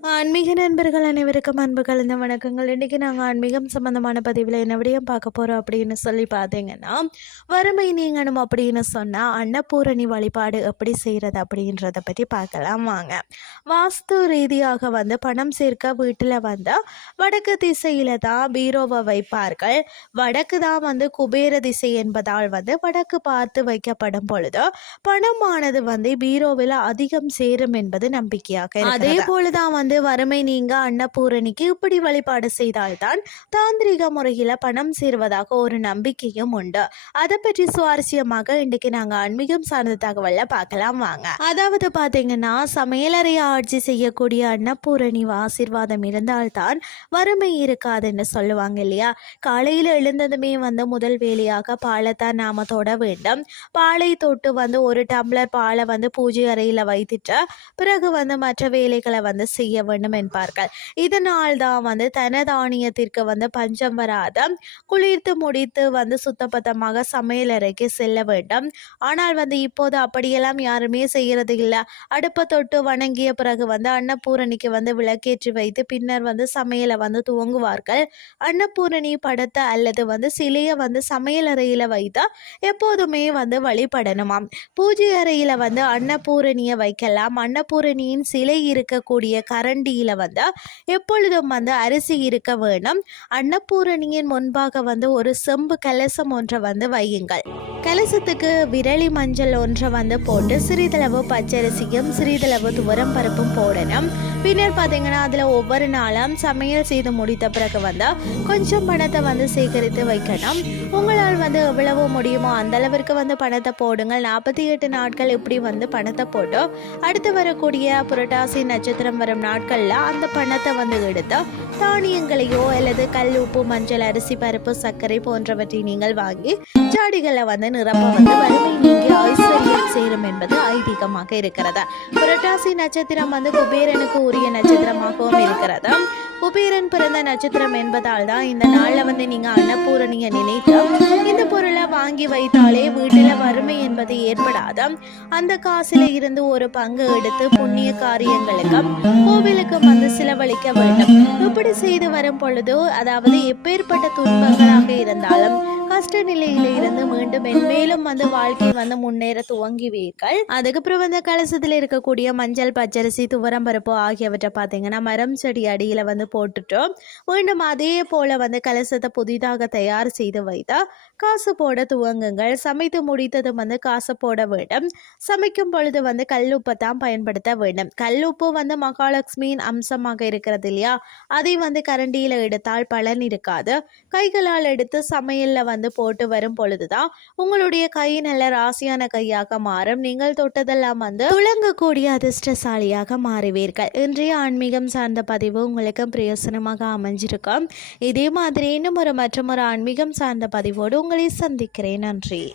ஆன்மீக நண்பர்கள் அனைவருக்கும் அன்பு கலந்த வணக்கங்கள். இன்றைக்கி நாங்கள் ஆன்மீகம் சம்மந்தமான பதிவில் என்ன பார்க்க போகிறோம் அப்படின்னு சொல்லி பார்த்தீங்கன்னா வறுமை நீங்கணும் அப்படின்னு சொன்னால் அன்னபூரணி வழிபாடு எப்படி செய்கிறது அப்படின்றத பற்றி பார்க்கலாம் வாங்க. வாஸ்து ரீதியாக வந்து பணம் சேர்க்க வீட்டில் வந்து வடக்கு திசையில் தான் பீரோவை வைப்பார்கள். வடக்கு தான் வந்து குபேர திசை என்பதால் வந்து வடக்கு பார்த்து வைக்கப்படும் பொழுது பணமானது வந்து பீரோவில் அதிகம் சேரும் என்பது நம்பிக்கையாக அதே போல தான் வந்து வந்து வறுமை நீங்க அன்னபூரணிக்கு இப்படி வழிபாடு செய்தால்தான் தாந்திரிக முறையில் பணம் சேர்வதாக ஒரு நம்பிக்கையும் உண்டு. அதை பற்றி சுவாரஸ்யமாக இன்றைக்கு நாங்கள் ஆன்மீகம் சார்ந்த தகவலை பார்க்கலாம் வாங்க. அதாவது பார்த்தீங்கன்னா சமையலறையை ஆட்சி செய்யக்கூடிய அன்னபூரணி ஆசீர்வாதம் இருந்தால்தான் வறுமை இருக்காதுன்னு சொல்லுவாங்க இல்லையா? காலையில் எழுந்ததுமே வந்து முதல் வேலையாக பாலைத்தான் நாம தொட வேண்டும். பாலை தொட்டு வந்து ஒரு டம்ளர் பாலை வந்து பூஜை அறையில் வைத்துட்டு பிறகு வந்து மற்ற வேலைகளை வந்து செய்ய வேண்டும் என்பார்கள். இதனால் தான் வந்து தனதானியத்திற்கு வந்து பஞ்சம் வராத குளிர்த்து முடித்து வந்து சுத்தபத்தமாக சமையலறைக்கு செல்ல வேண்டும். ஆனால் வந்து இப்போது அப்படியெல்லாம் யாருமே செய்கிறது இல்லை. அடுப்பை தொட்டு வணங்கிய பிறகு வந்து அன்னபூரணிக்கு வந்து விளக்கேற்றி வைத்து பின்னர் வந்து சமையலை வந்து துவங்குவார்கள். அன்னபூரணி படத்தை அல்லது வந்து சிலையை வந்து சமையலறையில் வைத்தா எப்போதுமே வந்து வழிபடணுமாம். பூஜை அறையில் வந்து அன்னபூரணியை வைக்கலாம். அன்னபூரணியின் சிலை இருக்கக்கூடிய கரண்டியில் வந்து எப்பொழுதும் வந்து அரிசி இருக்க வேணும். அன்னபூரணியின் முன்பாக வந்து ஒரு செம்பு கலசம் ஒன்றை வந்து வையுங்கள். கலசத்துக்கு விரலி மஞ்சள் ஒன்றை வந்து போட்டு சிறிதளவு பச்சரிசியும் சிறிதளவு துவரம் பருப்பும் போடணும். பின்னர் பார்த்தீங்கன்னா அதில் ஒவ்வொரு நாளும் சமையல் செய்து முடித்த பிறகு வந்து கொஞ்சம் பணத்தை வந்து சேகரித்து வைக்கணும். உங்களால் வந்து எவ்வளவு முடியுமோ அந்த அளவிற்கு வந்து பணத்தை போடுங்கள். நாற்பத்தி எட்டு நாட்கள் இப்படி வந்து பணத்தை போட்டு அடுத்து வரக்கூடிய புரட்டாசி நட்சத்திரம் வரும் நாட்களில் அந்த பணத்தை வந்து எடுத்து தானியங்களையோ அல்லது கல் உப்பு மஞ்சள் அரிசி பருப்பு சர்க்கரை போன்றவற்றை நீங்கள் வாங்கி ஜாடிகளை வந்து நிரப்ப வந்து வறுமை நீங்கி ஐஸ்வர்யம் சேரும் என்பது ஐதீகமாக இருக்கிறது. புரட்டாசி நட்சத்திரம் வந்து குபேரனுக்கு உரிய நட்சத்திரமாகவும் இருக்கிறது. குபேரன் பிறந்த நட்சத்திரம் என்பதால் தான் இந்த நாளில் வந்து நீங்கள் அன்னபூரணியை நினைத்து இந்த பொருளை வாங்கி வைத்தாலே வீட்டில் வறுமை என்பது ஏற்படாத. அந்த காசில இருந்து ஒரு பங்கு எடுத்து புண்ணிய காரியங்களுக்கு கோவிலுக்கு வந்து செலவழிக்க வேண்டும். இப்படி செய்து வரும் பொழுது அதாவது எப்பேற்பட்ட துன்பங்களாக இருந்தாலும் கஷ்ட நிலையில இருந்து மீண்டும் மென்மேலும் வந்து வாழ்க்கை வந்து முன்னேற துவங்குவீர்கள். அதுக்கப்புறம் வந்து கலசத்தில் இருக்கக்கூடிய மஞ்சள் பச்சரிசி துவரம் பருப்பு ஆகியவற்றை பார்த்தீங்கன்னா மரம் செடி அடியில் வந்து போட்டுட்டோம். மீண்டும் அதே போல வந்து கலசத்தை புதிதாக தயார் செய்து வைத்தா காசு போட துவங்குங்கள். சமைத்து முடித்ததும் வந்து காசு போட வேண்டும். சமைக்கும் பொழுது வந்து கல்லுப்பை தான் பயன்படுத்த வேண்டும். கல்லுப்பு வந்து மகாலட்சுமியின் அம்சமாக இருக்கிறது இல்லையா? அதை வந்து கரண்டியில் எடுத்தால் பலன் இருக்காது. கைகளால் எடுத்து சமையலில் வந்து போட்டு வரும் பொழுதுதான் உங்களுடைய கை நல்ல ராசியான கையாக மாறும். நீங்கள் தொட்டதெல்லாம் வந்து துளங்கக்கூடிய அதிர்ஷ்டசாலியாக மாறுவீர்கள். இன்றைய ஆன்மீகம் சார்ந்த பதிவு உங்களுக்கு பிரயோசனமாக அமைஞ்சிருக்கும். இதே மாதிரி இன்னும் ஒரு மற்றும் ஒரு ஆன்மீகம் சார்ந்த பதிவோடு உங்களை சந்திக்கிறேன். நன்றி.